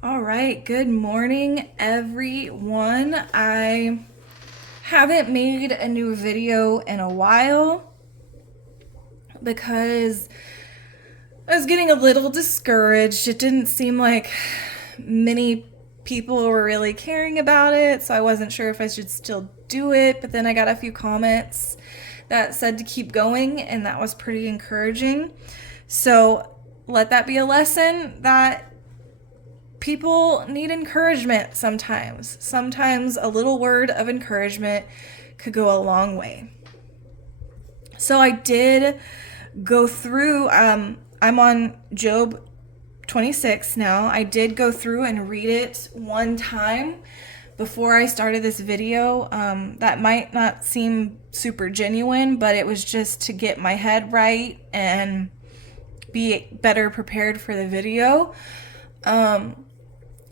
All right, good morning, everyone. I haven't made a new video in a while because I was getting a little discouraged. It didn't seem like many people were really caring about it, so I wasn't sure if I should still do it. But then I got a few comments that said to keep going, and that was pretty encouraging. So let that be a lesson that people need encouragement sometimes. Sometimes a little word of encouragement could go a long way. So I did go through, I'm on Job 26 now. I did go through and read it one time before I started this video. That might not seem super genuine, but it was just to get my head right and be better prepared for the video.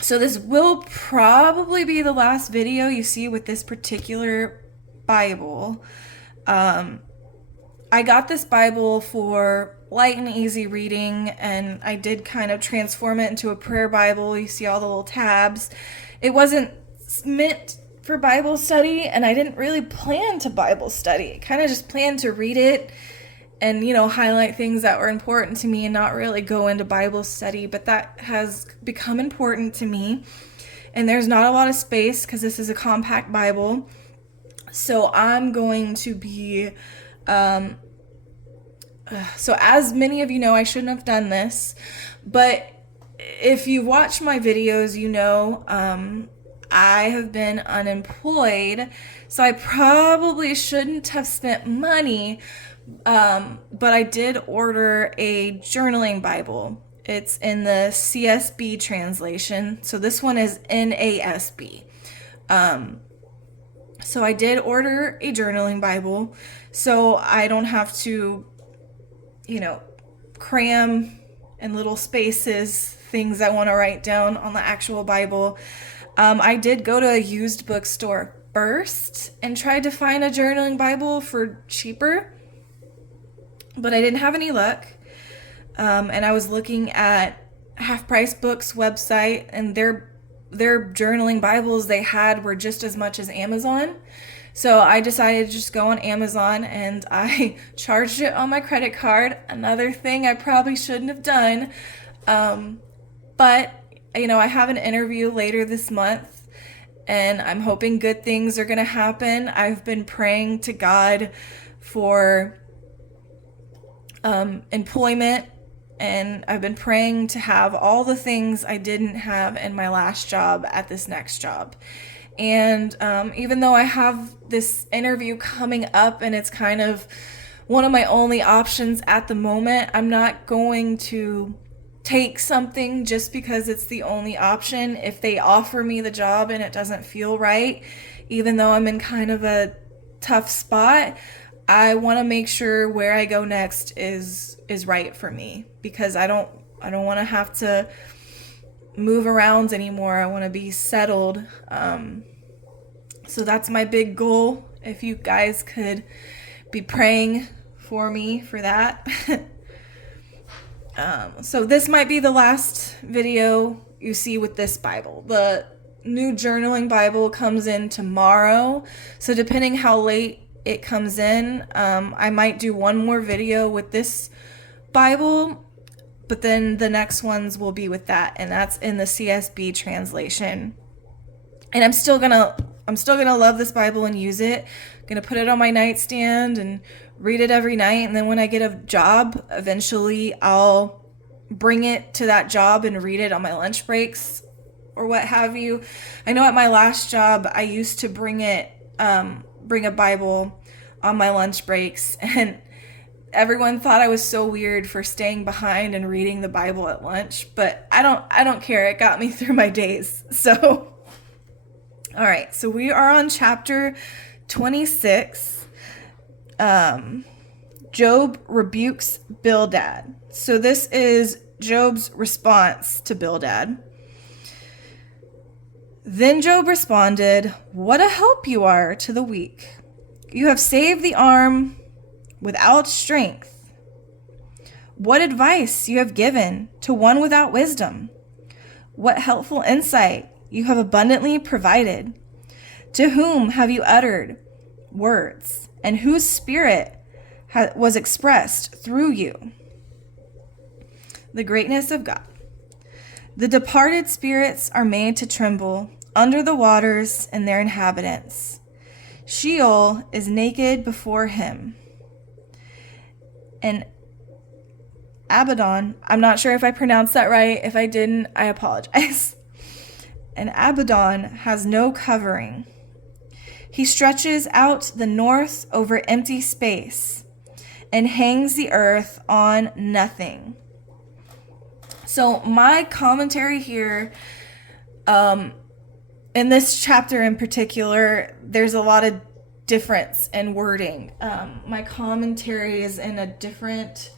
So this will probably be the last video you see with this particular Bible. I got this Bible for light and easy reading, and I did kind of transform it into a prayer Bible. You see all the little tabs. It wasn't meant for Bible study, and I didn't really plan to Bible study. I kind of just planned to read it and, highlight things that were important to me and not really go into Bible study, but that has become important to me. And there's not a lot of space because this is a compact Bible. So I'm going to be, so as many of you know, I shouldn't have done this, but if you watch my videos, I have been unemployed, so I probably shouldn't have spent money. But I did order a journaling Bible. It's in the CSB translation. So this one is NASB. So I did order a journaling Bible so I don't have to, cram in little spaces things I want to write down on the actual Bible. I did go to a used bookstore first and tried to find a journaling Bible for cheaper, but I didn't have any luck. And I was looking at Half Price Books website, and their journaling Bibles they had were just as much as Amazon. So I decided to just go on Amazon, and I charged it on my credit card. Another thing I probably shouldn't have done. But I have an interview later this month, and I'm hoping good things are going to happen. I've been praying to God for employment, and I've been praying to have all the things I didn't have in my last job at this next job. And even though I have this interview coming up and it's kind of one of my only options at the moment, I'm not going to take something just because it's the only option. If they offer me the job and it doesn't feel right, even though I'm in kind of a tough spot, I want to make sure where I go next is right for me, because I don't want to have to move around anymore. I want to be settled. So that's my big goal. If you guys could be praying for me for that. So this might be the last video you see with this Bible. The new journaling Bible comes in tomorrow. So depending how late it comes in, I might do one more video with this Bible, but then the next ones will be with that, and that's in the CSB translation. And I'm still gonna love this Bible and use it. I'm gonna put it on my nightstand and read it every night, and then when I get a job, eventually I'll bring it to that job and read it on my lunch breaks or what have you. I know at my last job I used to bring a Bible on my lunch breaks, and everyone thought I was so weird for staying behind and reading the Bible at lunch, but I don't care. It got me through my days. So all right, so we are on chapter 26. Job rebukes Bildad. So this is Job's response to Bildad. Then Job responded, "What a help you are to the weak. You have saved the arm without strength. What advice you have given to one without wisdom. What helpful insight you have abundantly provided. To whom have you uttered words, and whose spirit was expressed through you? The greatness of God. The departed spirits are made to tremble under the waters and their inhabitants. Sheol is naked before him. And Abaddon, I'm not sure if I pronounced that right. If I didn't, I apologize. And Abaddon has no covering. He stretches out the north over empty space and hangs the earth on nothing. So my commentary here, in this chapter in particular, there's a lot of difference in wording. My commentary is in a different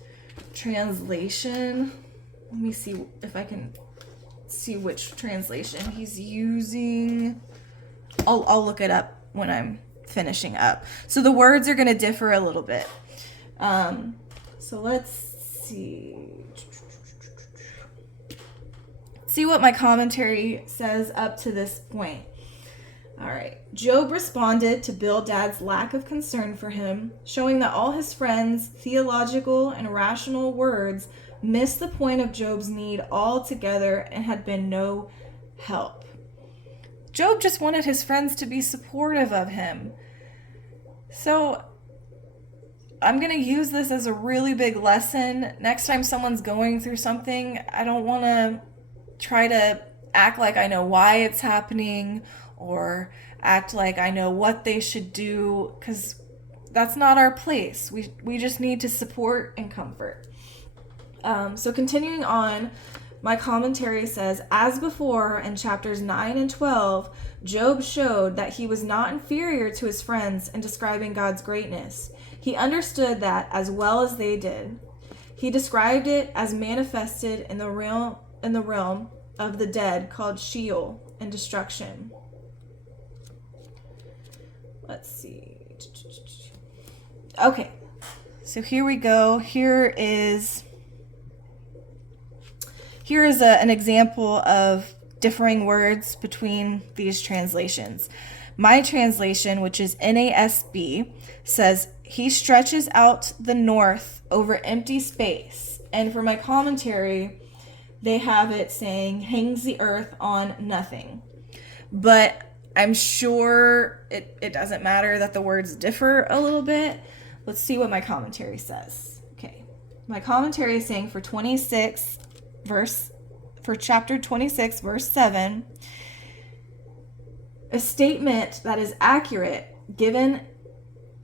translation. Let me see if I can see which translation he's using. I'll look it up when I'm finishing up. So the words are going to differ a little bit. So let's see. See what my commentary says up to this point. All right. Job responded to Bildad's lack of concern for him, showing that all his friends' theological and rational words missed the point of Job's need altogether and had been no help. Job just wanted his friends to be supportive of him. So I'm going to use this as a really big lesson. Next time someone's going through something, I don't want to try to act like I know why it's happening or act like I know what they should do, because that's not our place. We just need to support and comfort. So continuing on, my commentary says, as before in chapters 9 and 12, Job showed that he was not inferior to his friends in describing God's greatness. He understood that as well as they did. He described it as manifested in the realm of the dead called Sheol and destruction. Let's see. Okay, so here we go. Here is an example of differing words between these translations. My translation, which is NASB, says, he stretches out the north over empty space. And for my commentary, they have it saying, hangs the earth on nothing. But I'm sure it doesn't matter that the words differ a little bit. Let's see what my commentary says. Okay. My commentary is saying for chapter 26, verse 7, a statement that is accurate given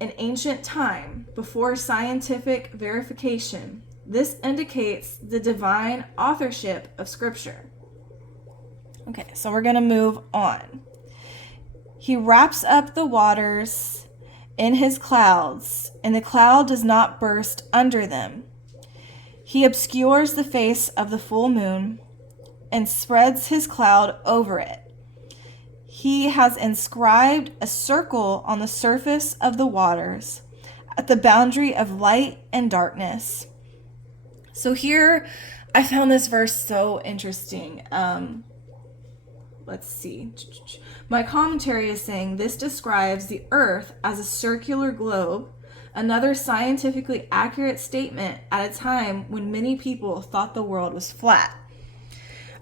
an ancient time before scientific verification. This indicates the divine authorship of Scripture. Okay, so we're going to move on. He wraps up the waters in his clouds, and the cloud does not burst under them. He obscures the face of the full moon and spreads his cloud over it. He has inscribed a circle on the surface of the waters at the boundary of light and darkness. So here, I found this verse so interesting. Let's see. My commentary is saying this describes the earth as a circular globe, another scientifically accurate statement at a time when many people thought the world was flat.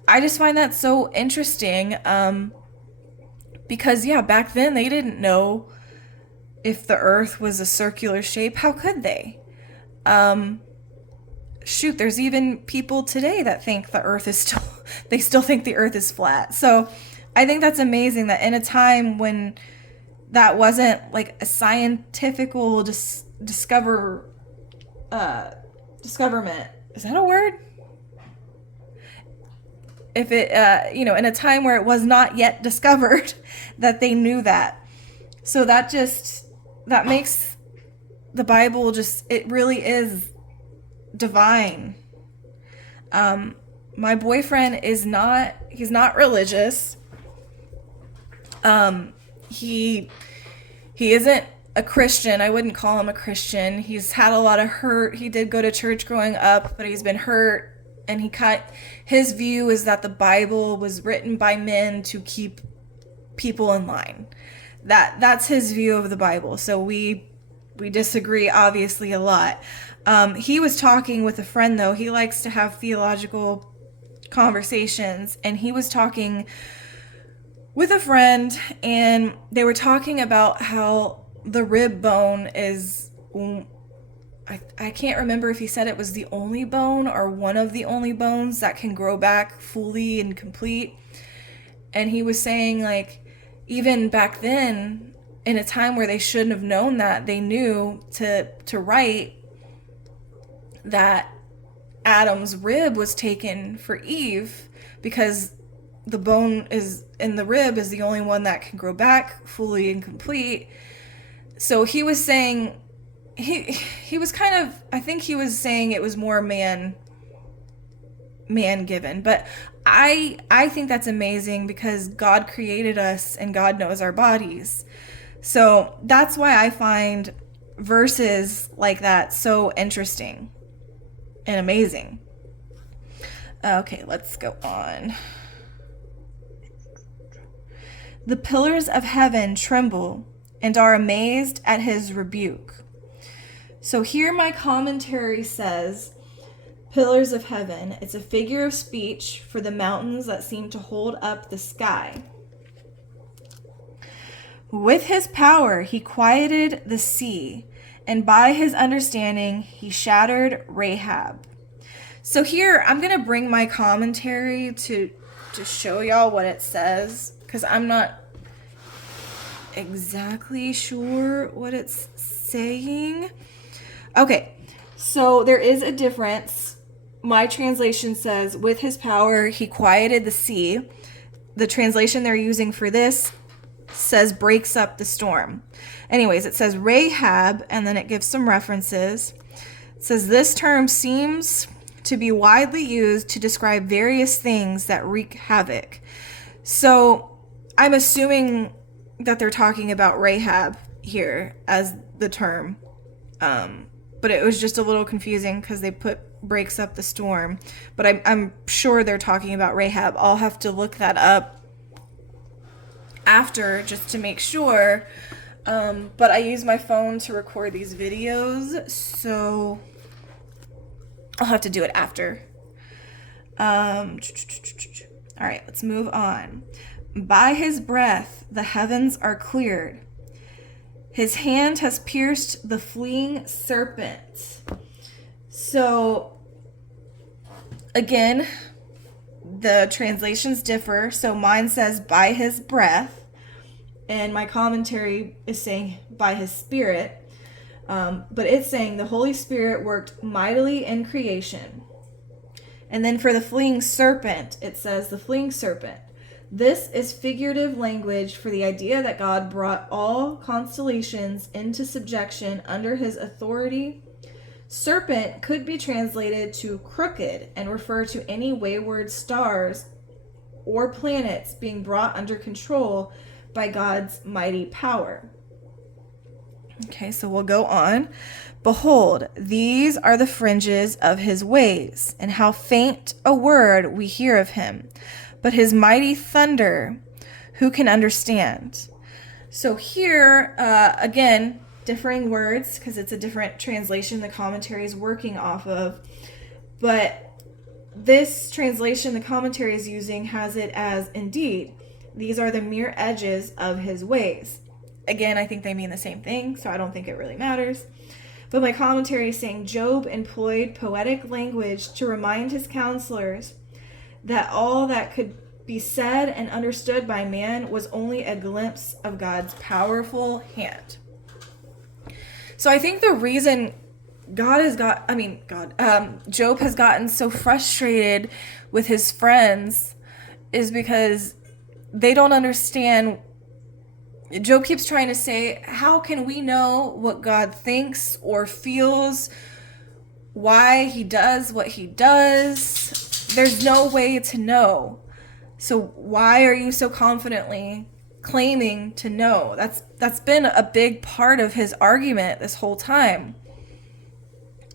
I just find that so interesting because, back then they didn't know if the earth was a circular shape. How could they? There's even people today that think the earth is they still think the earth is flat. So I think that's amazing that in a time when that wasn't like a scientifical discoverment. Is that a word? If it, in a time where it was not yet discovered, that they knew that. So that makes the Bible it really is divine. My boyfriend he's not religious. He isn't a Christian. I wouldn't call him a Christian. He's had a lot of hurt. He did go to church growing up, but he's been hurt and his view is that the Bible was written by men to keep people in line. That's his view of the Bible. So we disagree obviously a lot. He was talking with a friend, though. He likes to have theological conversations, and he was talking with a friend, and they were talking about how the rib bone is, I can't remember if he said it was the only bone or one of the only bones that can grow back fully and complete. And he was saying, like, even back then, in a time where they shouldn't have known that, they knew to write that Adam's rib was taken for Eve, because the bone is in the rib is the only one that can grow back fully and complete. So he was saying, he was kind of, I think he was saying it was more man given. But I think that's amazing, because God created us and God knows our bodies. So that's why I find verses like that so interesting and amazing. Okay, let's go on. The pillars of heaven tremble and are amazed at his rebuke. So here my commentary says, pillars of heaven, it's a figure of speech for the mountains that seem to hold up the sky. With his power he quieted the sea, and by his understanding he shattered Rahab. So here I'm going to bring my commentary to show y'all what it says, because I'm not exactly sure what it's saying. Okay, so there is a difference. My translation says, with his power he quieted the sea. The translation they're using for this says breaks up the storm. Anyways, it says Rahab, and then it gives some references. It says this term seems to be widely used to describe various things that wreak havoc. So I'm assuming that they're talking about Rahab here as the term. But it was just a little confusing because they put breaks up the storm. But I'm sure they're talking about Rahab. I'll have to look that up after just to make sure. But I use my phone to record these videos, so I'll have to do it after. All right, let's move on. By his breath, the heavens are cleared. His hand has pierced the fleeing serpent. So, again, the translations differ. So mine says by his breath, and my commentary is saying by his spirit. But it's saying the Holy Spirit worked mightily in creation. And then for the fleeing serpent, it says the fleeing serpent. This is figurative language for the idea that God brought all constellations into subjection under his authority. Serpent could be translated to crooked and refer to any wayward stars or planets being brought under control by God's mighty power. Okay, so we'll go on. Behold, these are the fringes of his ways, and how faint a word we hear of him. But his mighty thunder, who can understand? So here, again, differing words, because it's a different translation the commentary is working off of. But this translation the commentary is using has it as, indeed, these are the mere edges of his ways. Again, I think they mean the same thing, so I don't think it really matters. But my commentary is saying Job employed poetic language to remind his counselors that all that could be said and understood by man was only a glimpse of God's powerful hand. So I think the reason Job has gotten so frustrated with his friends is because they don't understand. Job keeps trying to say, how can we know what God thinks or feels? Why he does what he does? There's no way to know. So why are you so confidently claiming to know? That's been a big part of his argument this whole time.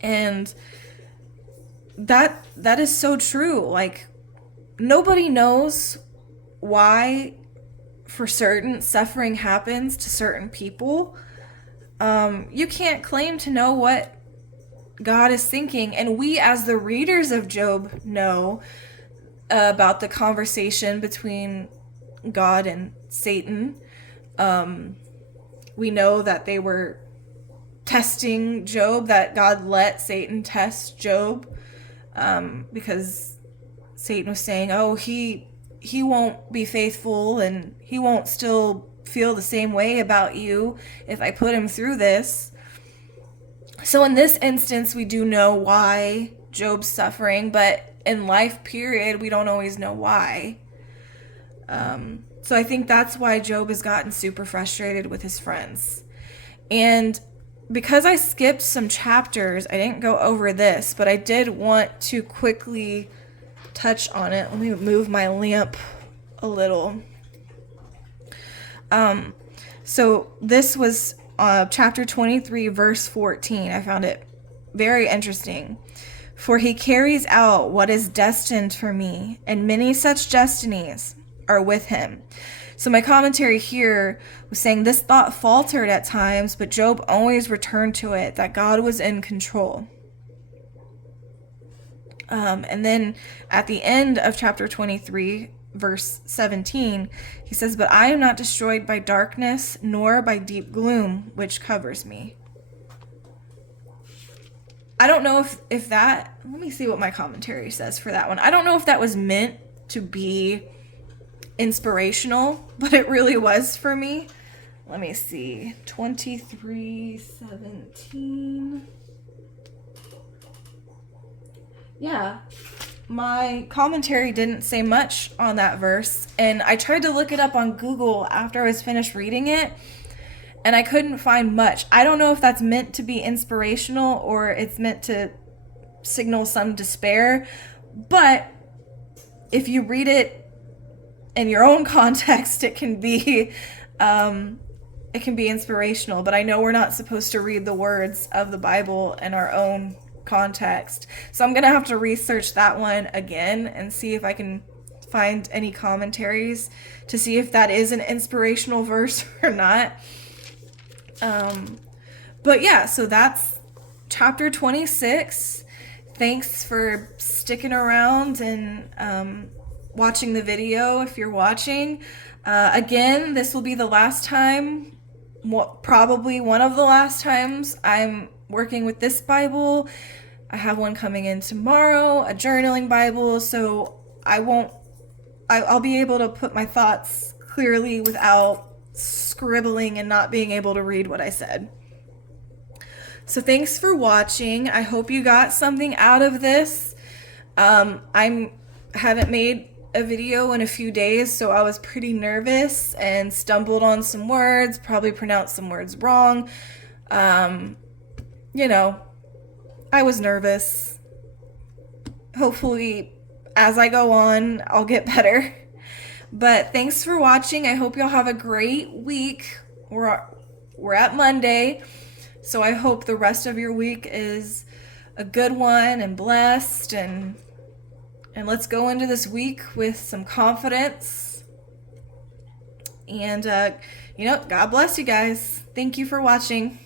And that is so true. Like, nobody knows why for certain suffering happens to certain people. You can't claim to know what God is thinking, and we as the readers of Job know about the conversation between God and Satan. We know that they were testing Job, that God let Satan test Job, because Satan was saying, oh, he won't be faithful and he won't still feel the same way about you if I put him through this. So in this instance, we do know why Job's suffering, but in life period, we don't always know why. So I think that's why Job has gotten super frustrated with his friends. And because I skipped some chapters, I didn't go over this, but I did want to quickly touch on it. Let me move my lamp a little. So this was chapter 23, verse 14. I found it very interesting. For he carries out what is destined for me, and many such destinies are with him. So my commentary here was saying this thought faltered at times, but Job always returned to it, that God was in control. And then at the end of chapter 23, verse 17, he says, but I am not destroyed by darkness, nor by deep gloom, which covers me. I don't know if that, let me see what my commentary says for that one. I don't know if that was meant to be inspirational, but it really was for me. Let me see. 23:17. Yeah. My commentary didn't say much on that verse, and I tried to look it up on Google after I was finished reading it, and I couldn't find much. I don't know if that's meant to be inspirational or it's meant to signal some despair, but if you read it in your own context, it can be inspirational. But I know we're not supposed to read the words of the Bible in our own context, so I'm gonna have to research that one again and see if I can find any commentaries to see if that is an inspirational verse or not. But yeah, so that's chapter 26. Thanks for sticking around and watching the video if you're watching. Again, this will be the last time, probably one of the last times I'm working with this Bible. I have one coming in tomorrow, a journaling Bible, so I'll be able to put my thoughts clearly without scribbling and not being able to read what I said. So thanks for watching. I hope you got something out of this. I haven't made a video in a few days, so I was pretty nervous and stumbled on some words, probably pronounced some words wrong. I was nervous. Hopefully, as I go on, I'll get better. But thanks for watching. I hope y'all have a great week. We're at Monday, so I hope the rest of your week is a good one and blessed, and let's go into this week with some confidence. And God bless you guys. Thank you for watching.